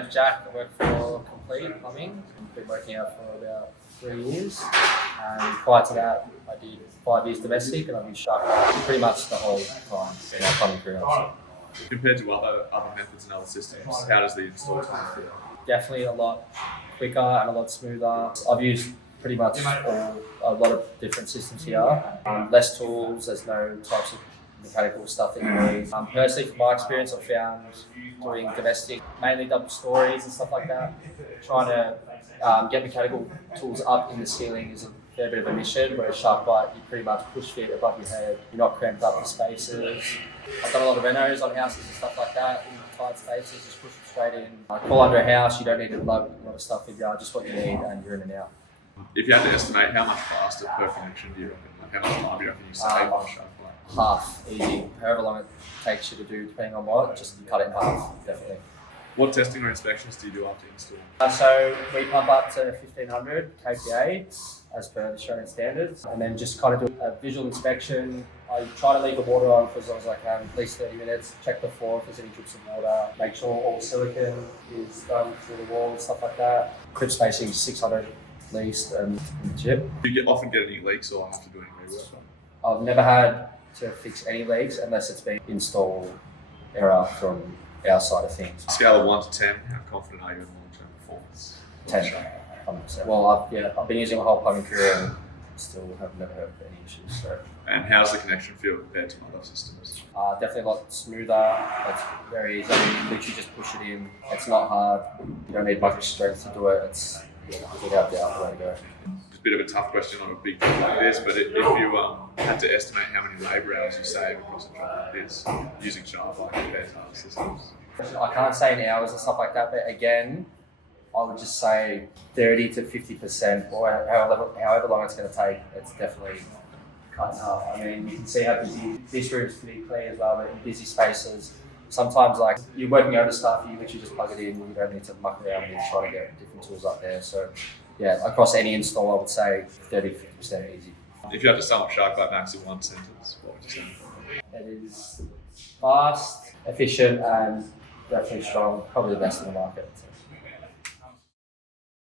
name's Jack. I work for Complete Plumbing. I've been working out for about 3 years. Prior to that, I did 5 years domestic, and I've been SharkBite pretty much the whole time in our plumbing career. Compared to other methods and other systems, how does the install time feel? Definitely a lot quicker and a lot smoother. I've used pretty much a lot of different systems here. Less tools, there's no types of mechanical stuff that you need. Personally, from my experience, I've found doing domestic, mainly double stories and stuff like that, trying to get mechanical tools up in the ceiling is a fair bit of a mission, whereas SharkBite, you pretty much push feet above your head. You're not cramped up in spaces. I've done a lot of renos on houses and stuff like that, in tight spaces, just push them straight in. Call under a house, you don't need to load a lot of stuff in there, just what you need, and you're in and out. If you had to estimate how much faster per connection do you reckon? Like how much time do you reckon you save on SharkBite? Half, easy. However long it takes you to do, depending on what, just cut it in half, definitely. What testing or inspections do you do after install? So we pump up to 1500 kPa as per the Australian standards, and then just kind of do a visual inspection. I try to leave the water on for as long as I can, at least 30 minutes, check the floor if there's any drips of water, make sure all the silicone is done through the wall and stuff like that. Crib spacing 600 at least, and chip. Do you often get any leaks or have to do any rework? I've never had to fix any leaks unless it's been install error from our side of things. Scale of 1 to 10, how confident are you in long-term performance? 10. 100%. Well, I've been using my whole plumbing career and still have never had any issues. So. And how's the connection feel compared to other systems? Definitely a lot smoother. It's very easy. You literally just push it in. It's not hard. You don't need much strength to do it. It's without doubt the way to go. It's a bit of a tough question on a big job like this, but if you had to estimate how many labour hours you save across a job like this using SharkBite compared to other systems? I can't say in hours and stuff like that, but again, I would just say 30 to 50%, or however long it's going to take. It's definitely cut in half. I mean, you can see how busy this room's pretty clean as well, but in busy spaces, sometimes like you're working over stuff, you literally just plug it in. You don't need to muck around and try to get different tools up there. So yeah, across any install, I would say 30 to 50% easy. If you had to sum up SharkBite Max in one sentence, what would you say? It is fast, efficient, and definitely strong. Probably the best in the market.